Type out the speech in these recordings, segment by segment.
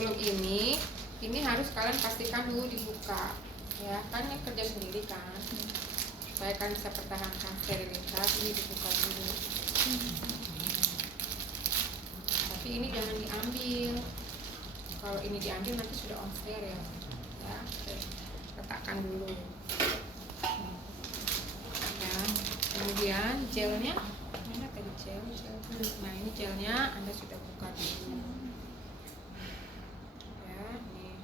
sebelum ini harus kalian pastikan dulu dibuka ya, kan yang kerja sendiri kan, supaya kalian bisa pertahankan sterilitas. Ini dibuka dulu. Tapi ini jangan diambil. Kalau ini diambil nanti sudah on steril ya. Letakkan dulu ya. Kemudian gelnya mana tadi, gel. Nah ini gelnya Anda sudah buka dulu ya. Nih,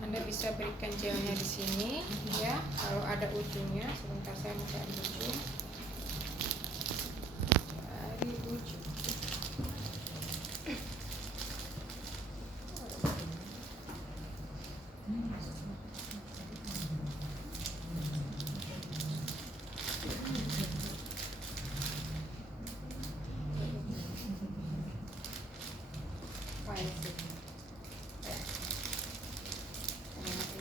Anda bisa berikan gelnya di sini ya. Kalau ada ujungnya, sebentar saya mau cari ujung. Cari ujung.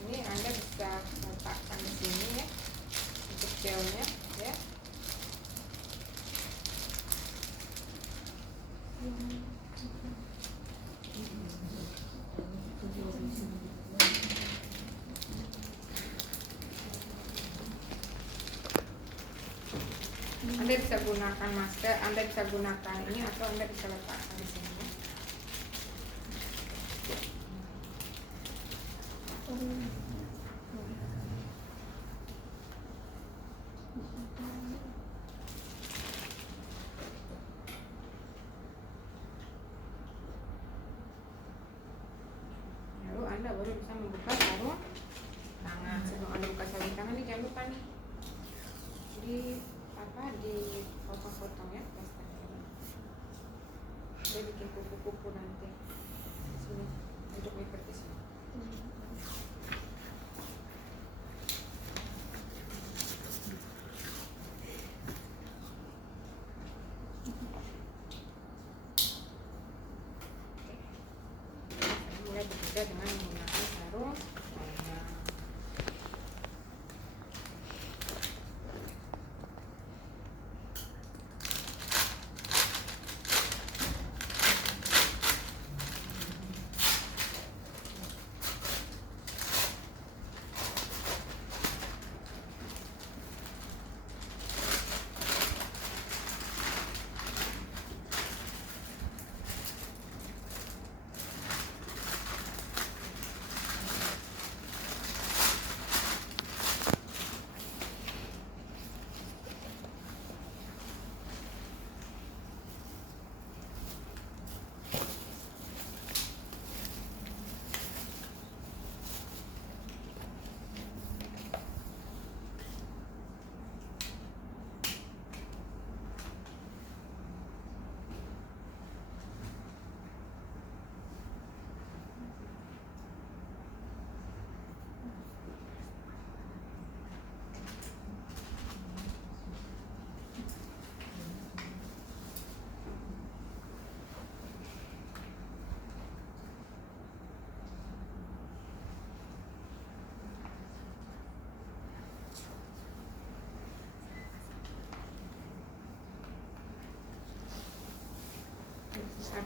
Ini Anda bisa letakkan di sini ya, untuk gelnya ya. Anda bisa gunakan masker, Anda bisa gunakan ini, atau Anda bisa letakkan di sini. Lalu Anda baru bisa membuka sarung tangan. Sebelum Anda buka sarung tangan, ini jangan lupa nih di potong-potong ya plasternya. Dia bikin kupu-kupu nanti. Sini, duduk seperti sini. Mulai bekerja dengan menggunakan sarung tangan.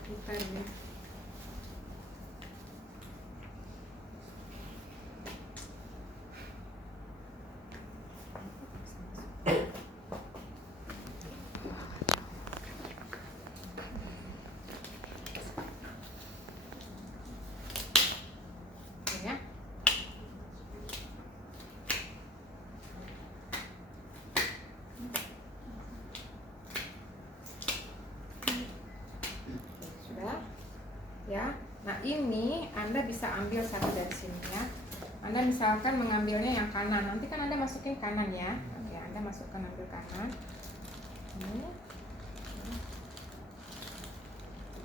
Putar ya. Ya. Ya, nah ini Anda bisa ambil satu dari sini ya. Anda misalkan mengambilnya yang kanan, nanti kan Anda masukin kanan ya. Oke, Anda masukkan ambil kanan. Ini.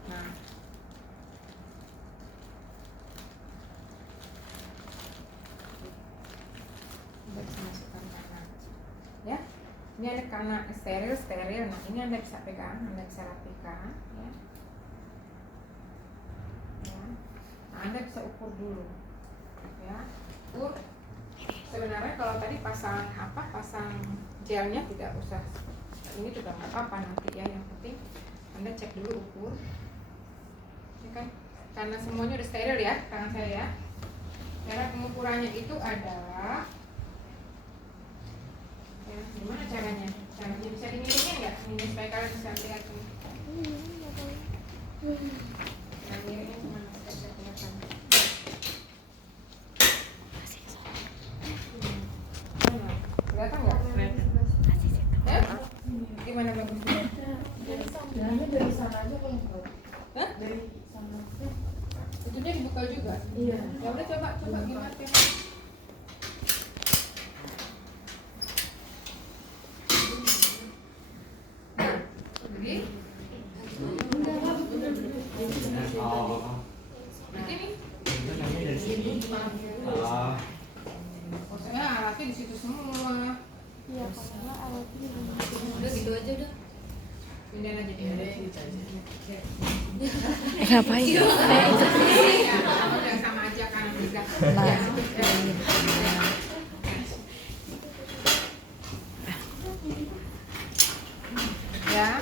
Nah, Anda bisa masukkan kanan. Ya, ini ada kanan steril. Nah ini Anda bisa pegang, Anda bisa rapikan. Ya. Anda bisa ukur dulu ya. Ukur sebenarnya kalau tadi pasang gelnya tidak usah, ini juga nggak apa-apa nanti ya. Yang penting Anda cek dulu ukur ya kan? Karena semuanya udah steril ya tangan saya ya. Cara pengukurannya itu adalah ya, gimana caranya? Caranya bisa diminumnya nggak? Ini supaya kalian bisa lihat nih. Nah, miripnya cuma bisa kelihatan. Kelihatan nggak? Gimana bagusnya? Dari sana aja kalau enggak. Hah? Dari sana. Itu dia dibuka juga. Iya. Ya udah coba gimana ya? Jadi begini. Maksudnya alatnya di situ semua. Iya, karena alatnya Udah gitu aja udah. Pindahin aja dia. Ngapain? Udah sama aja kan juga. Ya.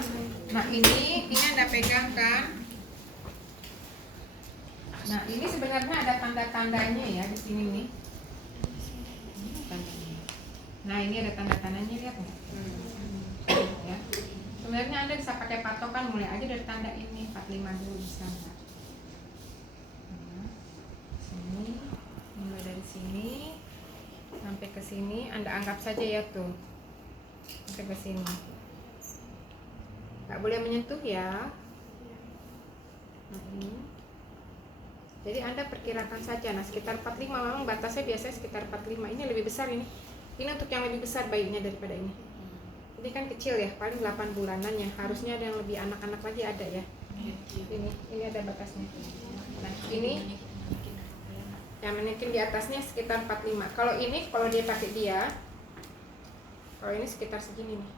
Nah ini Anda pegang kan. Nah ini sebenarnya ada tanda-tandanya ya di sini nih. Nah ini ada tanda-tandanya, lihat nggak? Ya. Sebenarnya Anda bisa pakai patokan, mulai aja dari tanda ini 45 dulu bisa nggak? Nah, sini, mulai dari sini sampai ke sini, Anda anggap saja ya tuh sampai ke sini. Nggak boleh menyentuh ya. Nah, ini. Jadi Anda perkirakan saja. Nah sekitar 45, memang batasnya biasanya sekitar 45. Ini lebih besar ini. Ini untuk yang lebih besar bayinya daripada ini. Ini kan kecil ya, paling 8 bulanan ya. Harusnya ada yang lebih anak-anak lagi ada ya. Ini ada batasnya. Nah ini yang mungkin di atasnya sekitar 45. Kalau ini kalau dia pakai dia, kalau ini sekitar segini nih.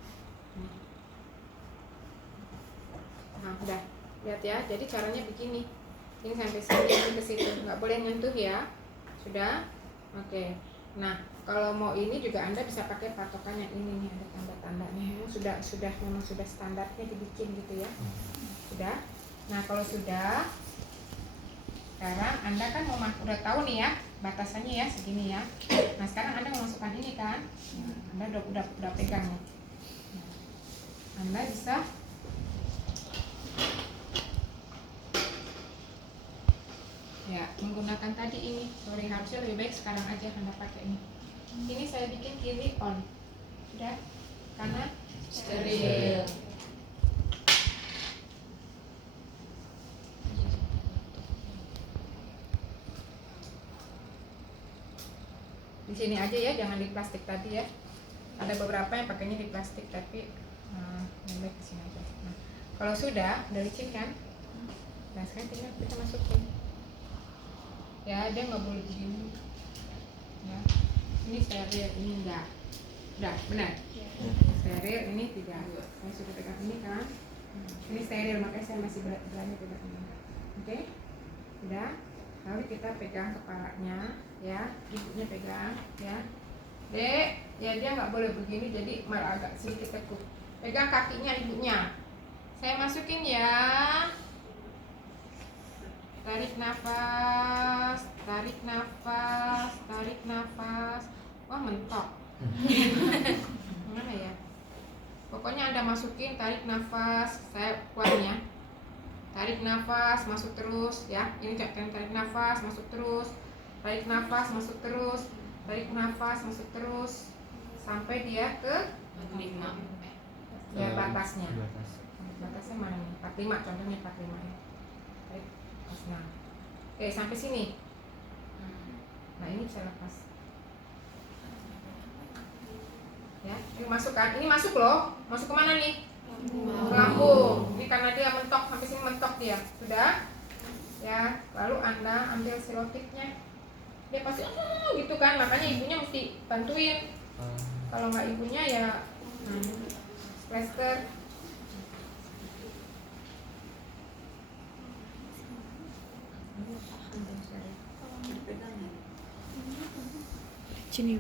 Nah udah lihat ya. Jadi caranya begini. Ini sampai sini, ini ke situ. Nggak boleh nyentuh ya. Sudah? Oke. Nah kalau mau ini juga Anda bisa pakai patokan yang ini nih, ada tanda-tandanya. Memang sudah standarnya dibikin gitu ya. Sudah. Nah kalau sudah, sekarang Anda kan udah tahu nih ya batasannya ya segini ya. Nah sekarang Anda mau masukkan ini kan, Anda udah pegang nih. Anda bisa ya menggunakan tadi ini. Sorry, harusnya lebih baik sekarang aja Anda pakai ini. Ini saya bikin kiri on, sudah, kanan steril. Di sini aja ya, jangan di plastik tadi ya. Ada beberapa yang pakainya di plastik tapi lebih baik di sini aja. Nah, kalau sudah licin kan, nah sekarang tinggal kita masukin. Ya, dia nggak boleh begini. Ya. Ini steril, ini enggak. Udah, benar? Steril, ini tidak. Saya sudah pegang ini kan. Ini steril, makanya saya masih berani pegang ini. Oke? Udah. Lalu kita pegang kepalanya, ya. Ibunya pegang, ya. Dek, ya dia nggak boleh begini, jadi malah agak sedikit tekuk. Pegang kakinya ibunya. Saya masukin ya. Tarik nafas, tarik nafas, tarik nafas. Wah mentok. Gimana ya? Pokoknya Anda masukin, tarik nafas. Saya kuatnya. Tarik nafas, masuk terus ya. Ini tarik nafas, masuk terus. Tarik nafas, masuk terus. Tarik nafas, masuk terus. Sampai dia ke 5. ya batasnya. Batasnya mana nih? 45, contohnya 45 ya. Tarik. Nah. Oke, sampai sini. Nah, ini bisa lepas. Ya, ini masuk kan? Ini masuk loh. Masuk kemana nih? Ke lambung. Ini karena dia mentok, sampai sini mentok dia. Sudah? Ya, lalu Anda ambil selotipnya. Dia pasti gitu kan, makanya ibunya mesti bantuin. Kalau nggak ibunya ya plaster. Sini.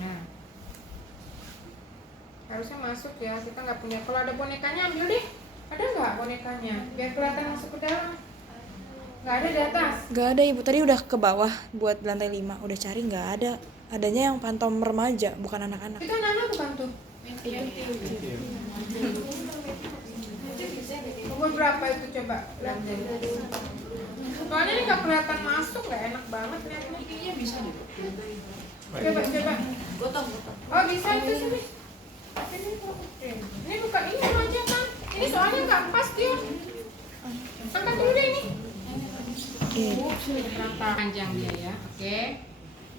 Nah, harusnya masuk ya. Kita nggak punya. Kalau ada bonekanya ambil deh. Ada nggak bonekanya? Biar kelihatan masuk ke dalam. Nggak ada di atas. Nggak ada ibu, tadi udah ke bawah buat lantai 5, udah cari nggak ada. Adanya yang pantom remaja, bukan anak-anak. Itu anak-anak bukan tuh? Umur berapa itu coba? Lihat. Soalnya ini nggak kelihatan masuk, nggak enak banget lihatnya. Iya bisa deh. Coba. Gotong. Oh bisa itu sini. Ini bukan ini aja kan? Ini soalnya nggak pas dia. Angkat dulu deh ini. Panjang dia ya, oke.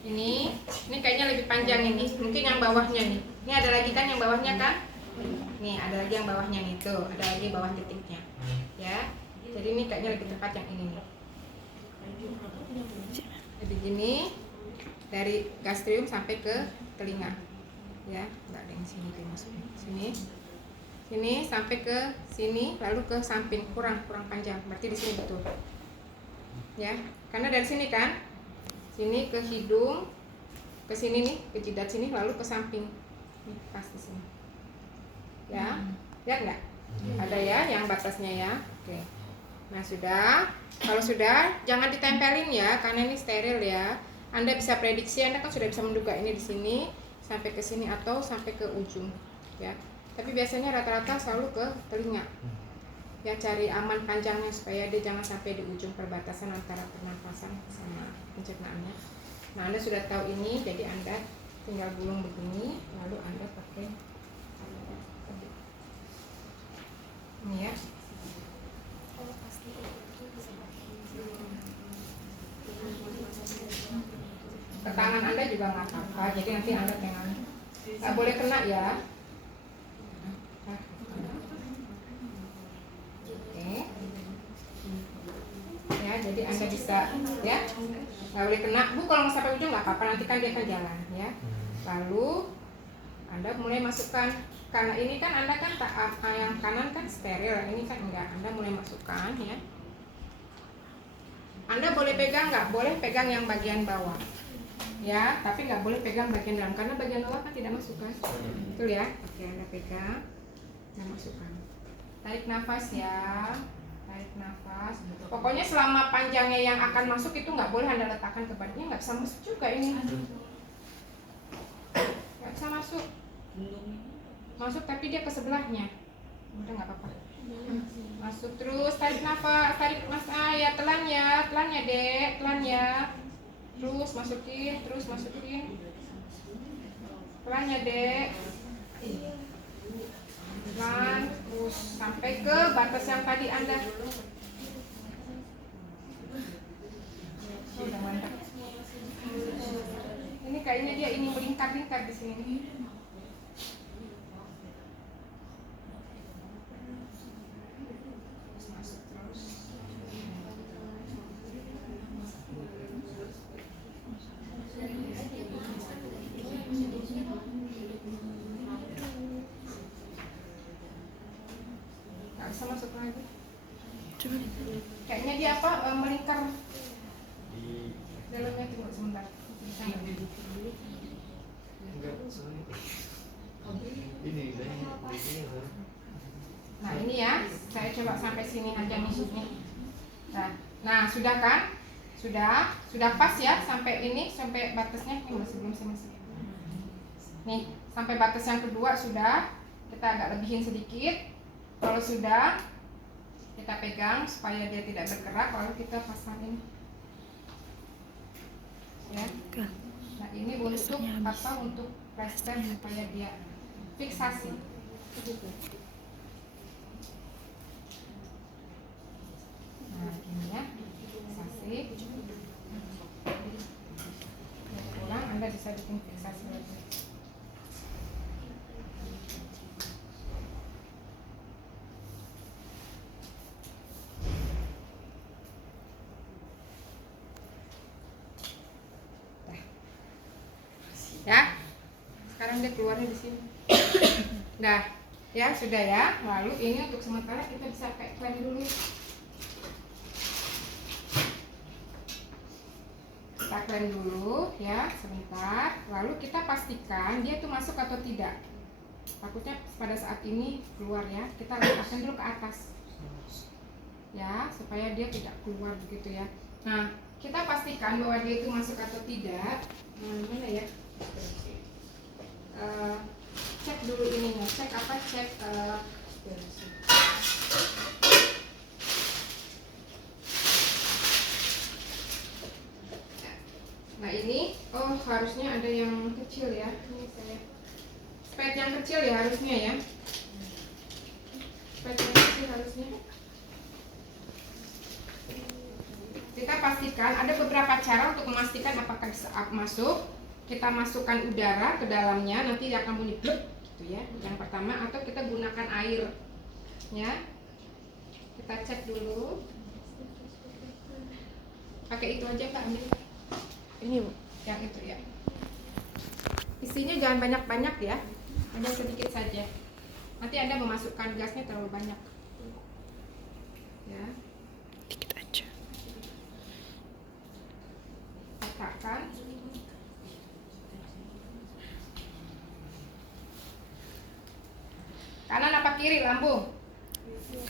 Ini kayaknya lebih panjang ini. Mungkin yang bawahnya nih. Ini ada lagi kan yang bawahnya kan? Nih ada lagi yang bawahnya nih tuh. Ada lagi bawah titiknya. Ya. Jadi ini kayaknya lebih tepat yang ini nih. Jadi gini dari gastrium sampai ke telinga. Ya, nggak ada yang sini dimasukin. Sini sampai ke sini lalu ke samping kurang panjang. Berarti di sini betul. Ya, karena dari sini kan, sini ke hidung, ke sini nih, ke jidat sini, lalu ke samping, nih pas di sini. Ya, lihat nggak? Ada ya, yang batasnya ya. Oke. Nah sudah, kalau sudah jangan ditempelin ya, karena ini steril ya. Anda bisa prediksi, Anda kan sudah bisa menduga ini di sini sampai ke sini atau sampai ke ujung, ya. Tapi biasanya rata-rata selalu ke telinga. Ya cari aman panjangnya supaya dia jangan sampai di ujung perbatasan antara pernafasan sama pencernaannya. Nah Anda sudah tahu ini, jadi Anda tinggal gulung begini, lalu Anda pakai ini ya. Ke tangan Anda juga nggak apa-apa, jadi nanti Anda pegang. Nggak boleh kena ya. Ya, jadi Anda bisa ya, nggak boleh kena. Bu, kalau nggak sampai ujung nggak apa-apa, nanti kan dia akan jalan ya. Lalu Anda mulai masukkan, karena ini kan Anda kan yang kanan kan steril, ini kan enggak. Anda mulai masukkan ya. Anda boleh pegang, nggak boleh pegang yang bagian bawah ya, tapi nggak boleh pegang bagian dalam karena bagian bawah kan tidak masuk kan. Betul ya. Oke, Anda pegang dan masukkan. Tarik nafas ya. Tarik nafas. Pokoknya selama panjangnya yang akan masuk itu nggak boleh Anda letakkan ke badannya, nggak bisa masuk juga ini. Nggak bisa masuk. Masuk tapi dia ke sebelahnya. Udah nggak apa-apa. Masuk terus, tarik nafas, tarik mas ya, telan ya dek, telan ya. Terus masukin, telan ya dek. Telan, terus sampai ke batas yang tadi Anda. Sudah mantap. Ini kayaknya dia ini melingkar-lingkar di sini. Bisa masuk lagi. Coba deh. Kayaknya dia apa melingkar dalamnya, tunggu sebentar. Nah ini ya, saya coba sampai sini aja masuknya. Nah sudah kan? Sudah pas ya sampai ini, sampai batasnya ini masih belum masih. Nih sampai batas yang kedua sudah, kita agak lebihin sedikit. Kalau sudah, kita pegang supaya dia tidak bergerak, lalu kita pasang ini. Ya. Nah ini untuk apa? Untuk plaster supaya dia fiksasi. Nah ini ya, fiksasi. Pulang Anda bisa bikin fiksasi lagi. Ya, sekarang dia keluarnya di sini. Nah, ya sudah ya. Lalu ini untuk sementara kita bisa kayak klaim dulu. Kita offline dulu ya sebentar, lalu kita pastikan dia tuh masuk atau tidak. Takutnya pada saat ini keluar ya, kita letakkan dulu ke atas ya supaya dia tidak keluar begitu ya. Nah kita pastikan bahwa dia itu masuk atau tidak. Mana ya? Cek dulu ininya, cek apa? Cek nah ini, oh harusnya ada yang kecil ya. Ini saya spade yang kecil ya harusnya ya. Spade yang kecil harusnya. Kita pastikan ada beberapa cara untuk memastikan apakah bisa masuk. Kita masukkan udara ke dalamnya, nanti dia akan bunyi bluk gitu ya. Yang pertama, atau kita gunakan air ya. Kita cek dulu. Pakai itu aja Kak, ambil. Ini Bu. Yang itu ya. Isinya jangan banyak-banyak ya. Hanya sedikit saja. Nanti Anda memasukkan gasnya terlalu banyak. Ya. Dikit aja. Letakkan. Kanan apa kiri lambung?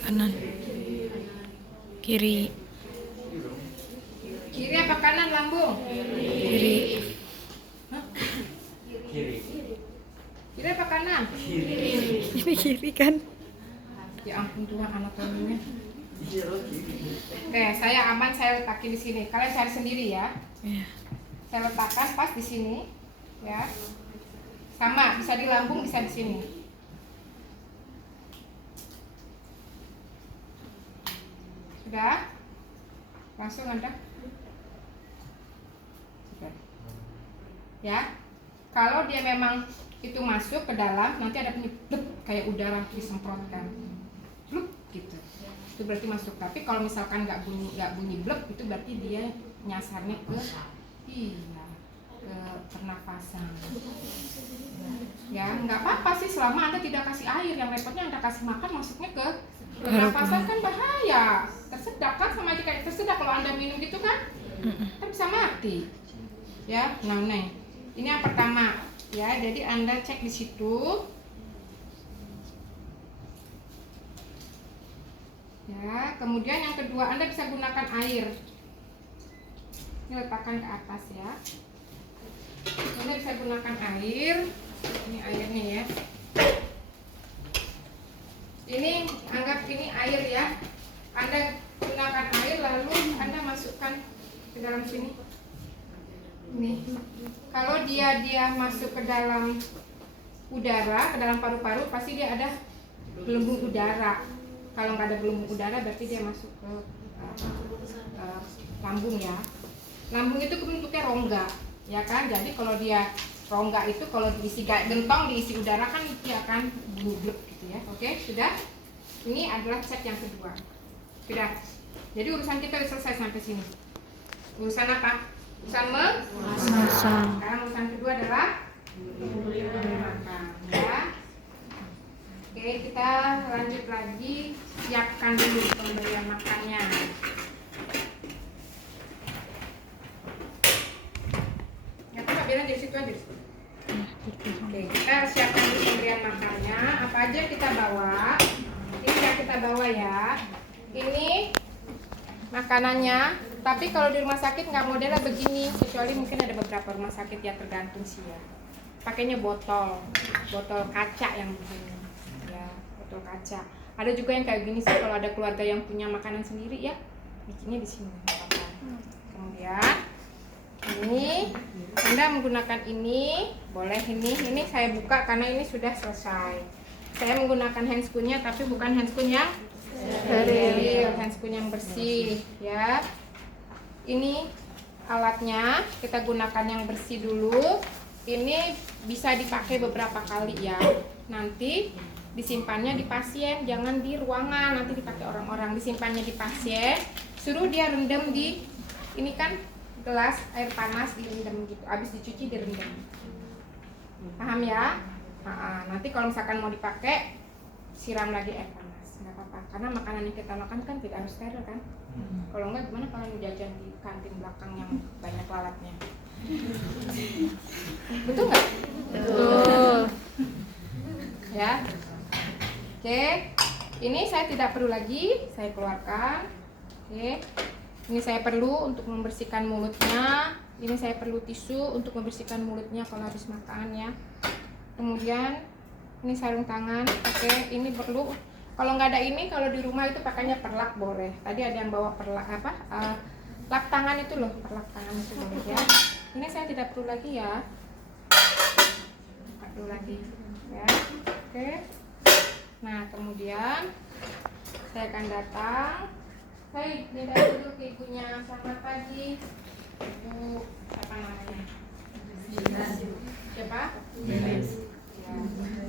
Kanan. Kiri. Kiri apa kanan lambung? Kiri. Hah? Kiri. Kiri apa kanan? Ini kiri kan? Ya ampun Tuhan anatominya. Iya loh kiri. Oke, saya aman, saya letakin di sini. Kalian cari sendiri ya. Iya. Saya letakkan pas di sini, ya. Sama, bisa di lambung, bisa di sini. Sudah? Langsung Anda. Sudah. Ya. Kalau dia memang itu masuk ke dalam, nanti ada bunyi bluk, kayak udara disemprotkan. Bluk gitu. Itu berarti masuk. Tapi kalau misalkan nggak bunyi bluk, itu berarti dia nyasarnya ke ke pernafasan. Ya nggak apa-apa sih selama Anda tidak kasih air. Yang repotnya Anda kasih makan masuknya ke pernafasan kan bahaya. Tersedak kan, sama aja kayak tersedak kalau Anda minum gitu kan, kan bisa mati. Ya, nah ini yang pertama ya. Jadi Anda cek di situ. Ya, kemudian yang kedua Anda bisa gunakan air. Ini letakkan ke atas ya. Anda bisa gunakan air. Ini airnya ya. Ini anggap ini air ya. Anda gunakan air lalu Anda masukkan ke dalam sini. Nih. Kalau dia masuk ke dalam udara, ke dalam paru-paru, pasti dia ada gelembung udara. Kalau nggak ada gelembung udara berarti dia masuk ke lambung ya. Lambung itu bentuknya rongga, ya kan? Jadi kalau dia rongga itu kalau diisi kayak gentong, diisi udara kan dia akan bluk gitu ya. Oke, sudah. Ini adalah cek yang kedua. Sudah. Jadi urusan kita sudah selesai sampai sini. Urusan apa? Urusan Masang. Sekarang urusan kedua adalah makan ya. Oke, kita lanjut lagi. Siapkan dulu pemberian makannya. Ya, kita bilang dari situ aja. Oke, kita siapkan dulu pemberian makannya. Apa aja kita bawa? Ini yang kita bawa ya. Ini makanannya. Tapi kalau di rumah sakit nggak modelnya begini, kecuali mungkin ada beberapa rumah sakit ya, tergantung sih ya. Pakainya botol kaca yang begini, ya botol kaca. Ada juga yang kayak gini sih, kalau ada keluarga yang punya makanan sendiri ya, bikinnya di sini. Kemudian ini Anda menggunakan ini, boleh ini saya buka karena ini sudah selesai. Saya menggunakan handscoon-nya, tapi bukan handscoon yang steril, handscoon yang bersih, ya. Ini alatnya, kita gunakan yang bersih dulu. Ini bisa dipakai beberapa kali ya. Nanti disimpannya di pasien, jangan di ruangan. Nanti dipakai orang-orang, disimpannya di pasien. Suruh dia rendam di, ini kan gelas air panas, direndam gitu. Habis dicuci direndam. Paham ya? Nanti kalau misalkan mau dipakai, siram lagi air panas, nggak apa-apa. Karena makanan yang kita makan kan tidak harus steril kan. Kalau enggak gimana kalau jajan di kantin belakang yang banyak lalatnya. Betul nggak? Betul. Ya. Oke. Ini saya tidak perlu lagi, saya keluarkan. Oke. Ini saya perlu untuk membersihkan mulutnya. Ini saya perlu tisu untuk membersihkan mulutnya kalau habis makan ya. Kemudian ini sarung tangan. Oke, ini perlu. Kalau nggak ada ini, kalau di rumah itu pakainya perlak boleh. Tadi ada yang bawa perlak apa? Lap tangan itu loh, perlak tangan itu boleh ya. Ini saya tidak perlu lagi ya. Tidak perlu lagi ya. Oke. Nah, kemudian saya akan datang. Saya minta dulu ke ibunya. Selamat pagi, Ibu. Apa namanya? Siapa? Ya,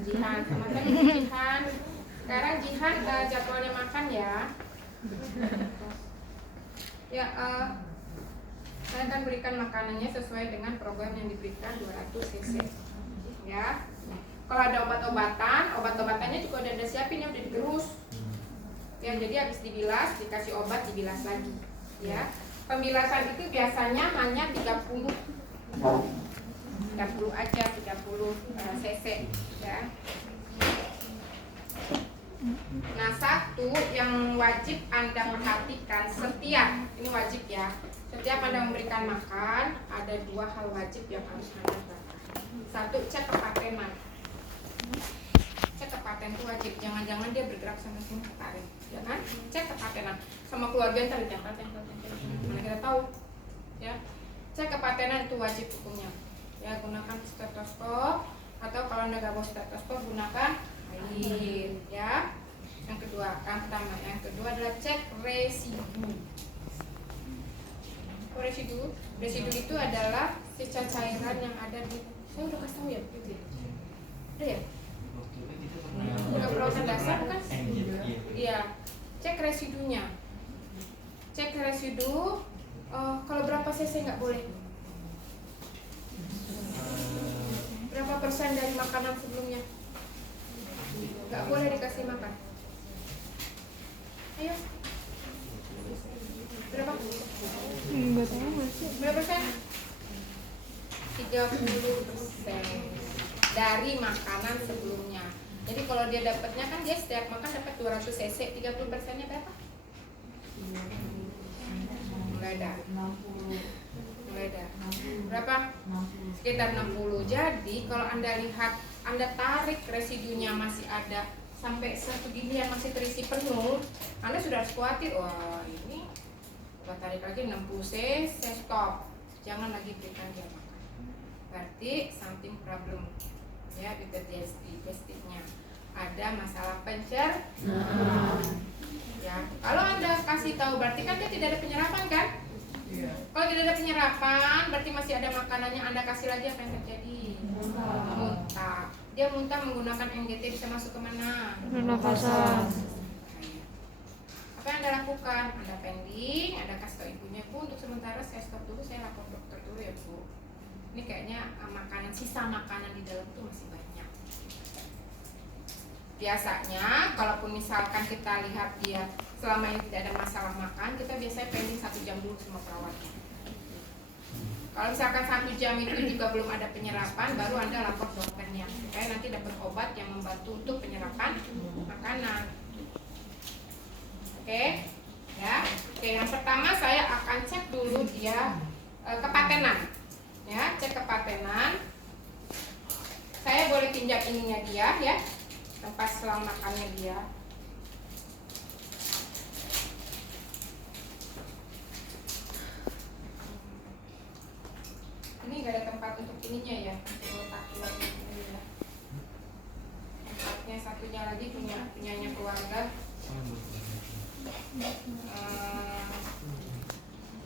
Jihan. Selamat pagi, Jihan. Sekarang Jihan jadwalnya makan ya. Ya, saya akan berikan makanannya sesuai dengan program yang diberikan 200 cc. Ya. Kalau ada obat-obatannya juga udah siapin, yang udah digerus. Ya, jadi habis dibilas, dikasih obat, dibilas lagi. Ya. Pembilasan itu biasanya hanya 30 aja, 30 cc ya. Nah, satu yang wajib Anda perhatikan setiap, ini wajib ya, setiap Anda memberikan makan, ada 2 hal wajib yang harus Anda lakukan. Satu, cek kepatenan. Cek kepaten itu wajib, jangan-jangan dia bergerak sama sini ketarik, ya kan? Cek kepatenan sama keluarga yang tadi mana kita tahu, ya. Cek kepatenan itu wajib hukumnya. Ya, gunakan stetoskop atau kalau Anda nggak bawa stetoskop gunakan air, ya. Yang kedua, yang pertama, yang kedua adalah cek residu. Residu itu adalah sisa cairan yang ada di. Saya udah kasih tahu ya, udah ya. Udah perawatan dasar kan? Iya. Cek residunya. Cek residu. Kalau berapa cc nggak boleh? Berapa persen dari makanan sebelumnya? Nggak boleh dikasih makan. Ayo. Berapa? Nggak tahu masih. Berapa persen? 30% dari makanan sebelumnya. Jadi kalau dia dapatnya kan dia setiap makan dapat 200 cc, 30%-nya berapa? Mulai dah. Berapa? Sekitar 60. Jadi kalau Anda lihat, Anda tarik residunya masih ada sampai segini yang masih terisi penuh, Anda sudah harus khawatir, wah ini coba tarik lagi 60 cc, stop. Jangan lagi berikan dia makan. Berarti something problem ya, with the digestifnya ada masalah pencernaan. Ya, kalau Anda kasih tahu berarti kan dia tidak ada penyerapan kan? Kalau tidak ada penyerapan berarti masih ada makanannya, Anda kasih lagi, apa yang terjadi? Muntah. Dia muntah menggunakan NGT bisa masuk ke mana? Pernafasan. Apa yang Anda lakukan? Anda pending, Anda kasih tahu ibunya, Bu, untuk sementara saya stop dulu, saya lapor dokter dulu ya Bu. Ini kayaknya makanan, sisa makanan di dalam itu masih banyak. Biasanya, kalaupun misalkan kita lihat dia selama ini tidak ada masalah makan, kita biasanya pending 1 jam dulu sama perawatnya. Kalau misalkan 1 jam itu juga belum ada penyerapan, baru Anda lapor dokternya supaya nanti dapat obat yang membantu untuk penyerapan makanan. Oke, ya. Oke, yang pertama saya akan cek dulu dia kepatenan. Ya, cek kepatenan. Saya boleh pinjam ininya dia ya, tempat selang makannya dia. Ini gak ada tempat untuk ininya ya, untuk letak tulangnya ini ya. Tempatnya satunya lagi punyanya keluarga.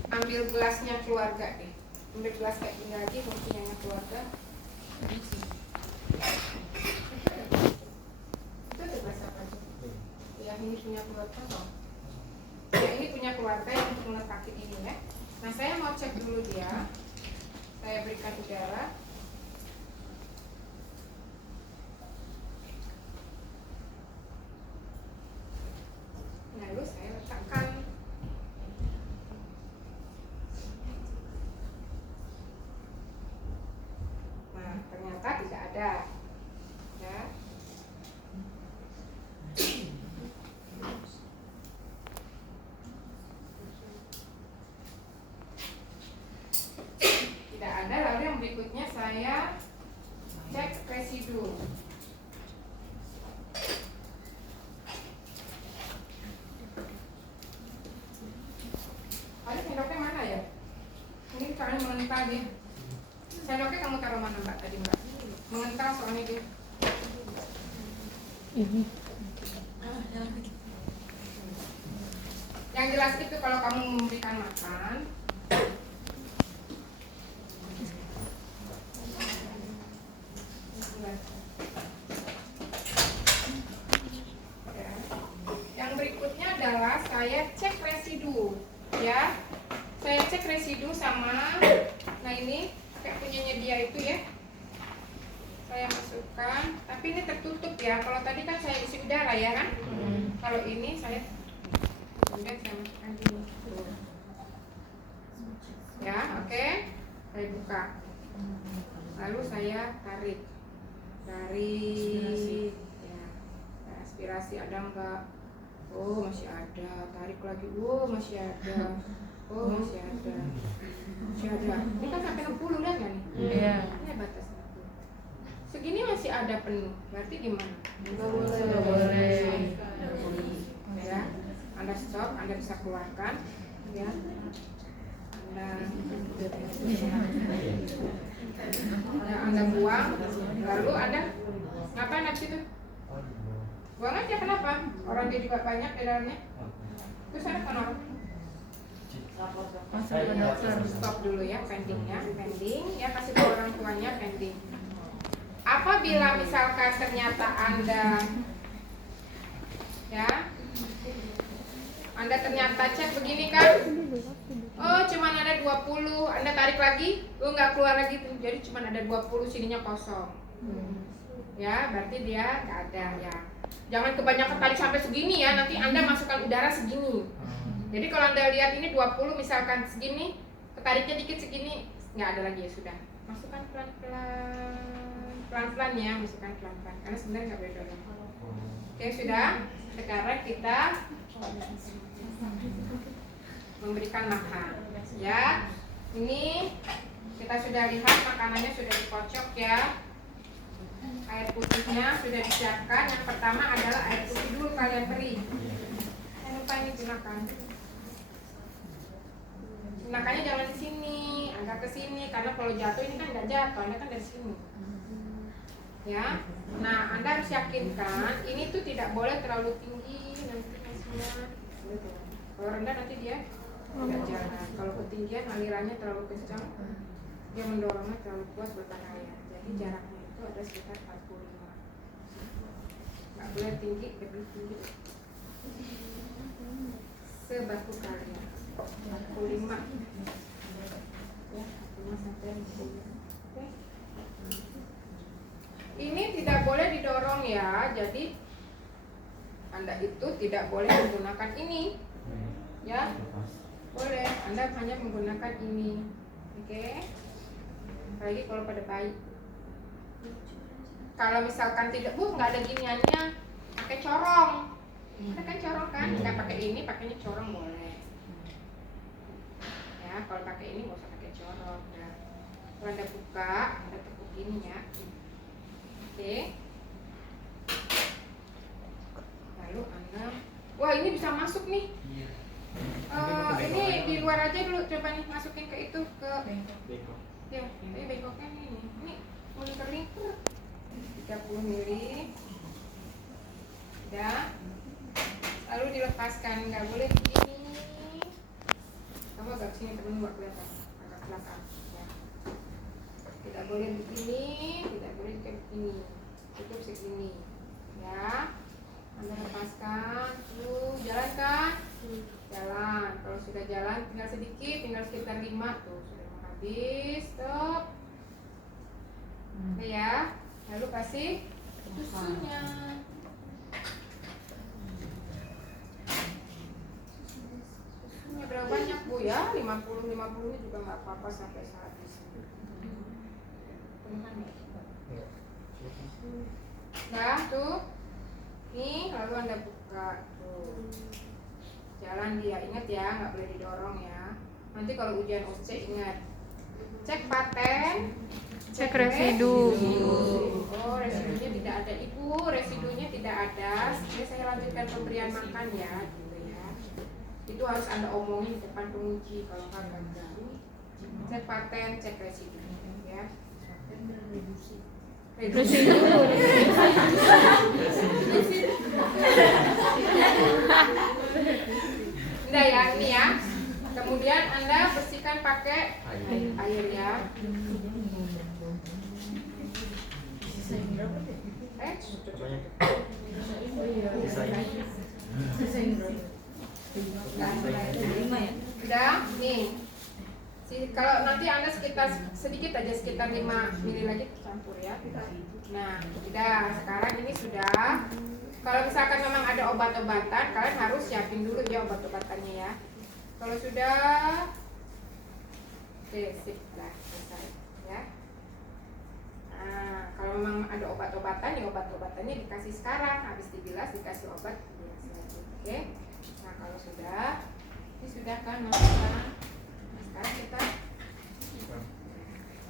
Ambil gelasnya keluarga deh. Ambil gelas kayak gini lagi, punyanya keluarga. Itu ada gelas apa aja? Ya, ini punya keluarga toh. Ya, ini punya keluarga yang untuk meletakin ini ya. Nah, saya mau cek dulu dia. Saya berikan udara. Lalu saya letakkan. ada. Ya. Tidak ada, lalu yang berikutnya saya cek residu. Ada sendoknya mana ya? Ini kalian mengental dia. Sendoknya kamu taruh mana Mbak tadi Mbak? Mengental soalnya dia. Yang jelas itu kalau kamu memberikan makan, yang berikutnya adalah saya cek residu, ya. Saya cek residu sama, nah ini kayak punyanya dia itu ya. Saya masukkan, tapi ini tertutup ya. Kalau tadi kan saya isi udara ya kan. Kalau ini saya kemudian saya masukkan gini. Ya, oke. Saya buka. Lalu saya tarik. Ya. Aspirasi ada enggak? Oh, masih ada. Tarik lagi. Oh, masih ada. Oh, masih ada. Masih ada. Ini kan sampai 60 lihat nggak nih? Iya. Ini batas 60. Segini masih ada penuh. Berarti gimana? Nggak boleh. Ya. Anda stop, Anda bisa keluarkan. Ya. Anda buang. Lalu Anda ngapain habis itu? Buang aja, kenapa? Orang dia juga banyak di dalamnya. Terus ada kenapa? Stop dulu ya, pendingnya, pending. Ya, kasih ke orang tuanya pending. Apabila misalkan ternyata Anda Anda ternyata cek begini kan, oh cuman ada 20, Anda tarik lagi, oh nggak keluar lagi tuh, jadi cuman ada 20, sininya kosong. Ya, berarti dia nggak ada ya. Jangan kebanyakan tarik sampai segini ya, nanti Anda masukkan udara segini. Jadi kalau Anda lihat ini 20 misalkan segini, ketariknya dikit segini, nggak ada lagi ya sudah. Masukkan pelan-pelan ya, masukkan pelan-pelan, karena sebenarnya nggak boleh dorong. Oke sudah, sekarang kita memberikan makan. Ya, ini kita sudah lihat makanannya sudah dikocok ya. Air putihnya sudah disiapkan. Yang pertama adalah air putih dulu kalian beri. Jangan lupa ini gunakan. Gunakannya jangan di sini, agak ke sini, karena kalau jatuh ini kan nggak jatuh, Anda kan dari sini. Ya, nah Anda harus yakinkan ini tuh tidak boleh terlalu tinggi nanti hasilnya. Kalau rendah nanti dia tidak jalan. Kalau ketinggian alirannya terlalu kencang, dia mendorongnya terlalu kuat berbahaya. Jadi jaraknya itu ada sekitar 45. Nggak boleh tinggi, lebih tinggi sebaku kalian 45 ya, 45 sampai 50. Oke. Ini tidak boleh didorong ya, jadi Anda itu tidak boleh menggunakan ini ya, boleh Anda hanya menggunakan ini. Oke. Lagi kalau pada bayi, kalau misalkan tidak nggak ada giniannya, pakai corong. Ada kan corong kan, nggak pakai ini, pakainya corong boleh ya. Kalau pakai ini nggak usah pakai corong. Nah, kalau Anda buka, Anda tekuk ini ya. Oke. Lalu Anda, wah ini bisa masuk nih. Ini di luar aja dulu, coba nih masukin ke itu, ke ya, ini bengkoknya ini melingkar-lingkar 30 mili. Udah. Lalu dilepaskan, nggak boleh begini. Kamu agak sini temen nggak kelihatan, agak belakang. Ya. Tidak boleh begini, tidak boleh kayak begini. Cukup segini. Ya. Anda lepaskan, tuh jalan kan? Jalan. Kalau sudah jalan, tinggal sedikit, tinggal sekitar 5 tuh sudah mau habis. Stop. Ya. Lalu kasih susunya. Susunya berapa banyak Bu ya? 50 juga nggak apa-apa sampai habis. Nah tuh, nih lalu Anda buka tuh, jalan dia, ingat ya, nggak boleh didorong ya. Nanti kalau ujian OC ingat, cek paten, Cek residu. Oh, residunya tidak ada ibu, residunya tidak ada. Jadi saya lanjutkan pemberian makan ya, gitu ya. Itu harus Anda omongin di depan penguji, kalau nggak gagal. Cek paten, cek residu, ya. Residu. Nah ya, ini ya. Kemudian Anda bersihkan pakai air ya. Udah, nih. Kalau nanti Anda sedikit aja sekitar 5 mili lagi campur ya. Nah, udah. Sekarang ini sudah. Kalau misalkan memang ada obat-obatan, kalian harus siapin dulu ya obat-obatannya ya. Kalau sudah, oke, sip lah, selesai ya. Nah, kalau memang ada obat-obatan, ya obat-obatannya dikasih sekarang. Habis dibilas dikasih obat dibilas lagi. Oke. Nah, kalau sudah, ini sudah kan sekarang. Nah, sekarang kita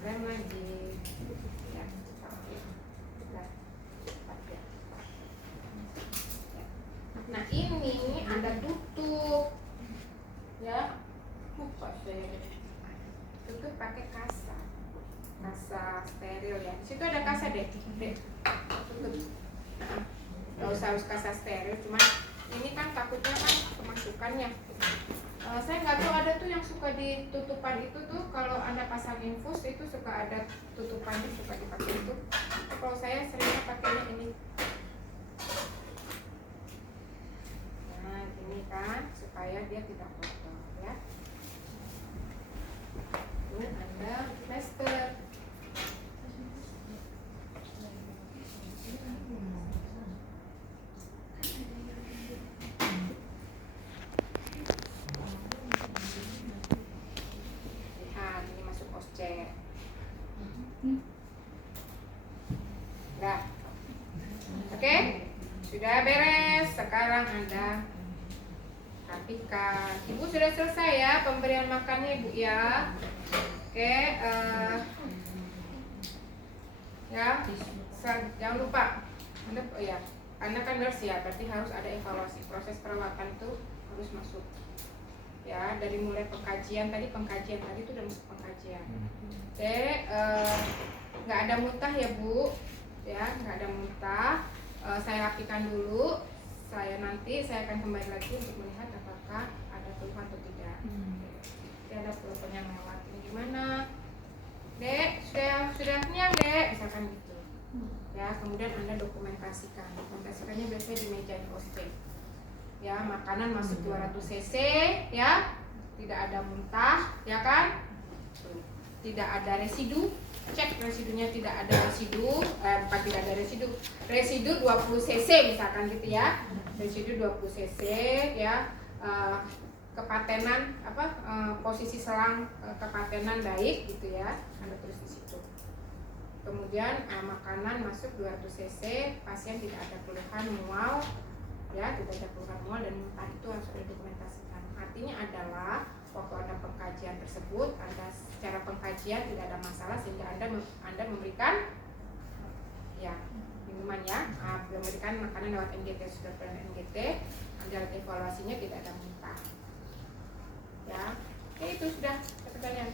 rem lagi. Ya, oke. Sudah. Cepat ya. Nah, ini Anda tutup. Ya. Lupa saya. Tutup pakai kasa steril ya. Di situ ada kasa deh. Tutup. Gak usah harus kasa steril, cuman ini kan takutnya kan kemasukannya. Saya nggak tahu, ada tuh yang suka ditutupan itu tuh kalau Anda pasang infus itu suka ada tutupannya, suka dipakai itu. Kalau saya seringnya pakainya ini. Nah, ini kan supaya dia tidak kotor ya. Lalu Anda plester. Lihat, ini masuk osce. Nah, oke, sudah beres. Sekarang Anda rapikan. Ibu sudah selesai ya pemberian makannya Ibu ya. Oke, ya, jangan lupa. Anda kan nurse ya, berarti harus ada evaluasi. Proses perawatan itu harus masuk. Ya, dari mulai pengkajian tadi itu udah masuk pengkajian. Oke, nggak ada muntah ya Bu. Ya, nggak ada muntah. Saya rapikan dulu. Saya akan kembali lagi untuk melihat apakah ada keluhan atau tidak. Jadi ada telepon yang lewat, ini gimana? Dek, sudah kenyang Dek, misalkan gitu. Ya, kemudian Anda dokumentasikan. Dokumentasikannya biasanya di meja posting. Ya, makanan masuk 200 cc, ya, tidak ada muntah, ya kan? Tidak ada residu. Cek residunya, tidak ada residu, bukan tidak ada residu 20 cc misalkan gitu ya, residu 20 cc ya, kepatenan posisi selang kepatenan baik gitu ya, Anda tulis di situ. Kemudian makanan masuk 200 cc, pasien tidak ada keluhan mual ya, tidak ada keluhan mual dan muntah, itu harus didokumentasikan. Artinya adalah waktu ada pengkajian tersebut, Anda secara pengkajian tidak ada masalah sehingga Anda memberikan ya minuman ya, memberikan makanan lewat NGT, sudah pernah NGT, Anda evaluasinya tidak ada muntah. Ya, oke, itu sudah pertanyaan.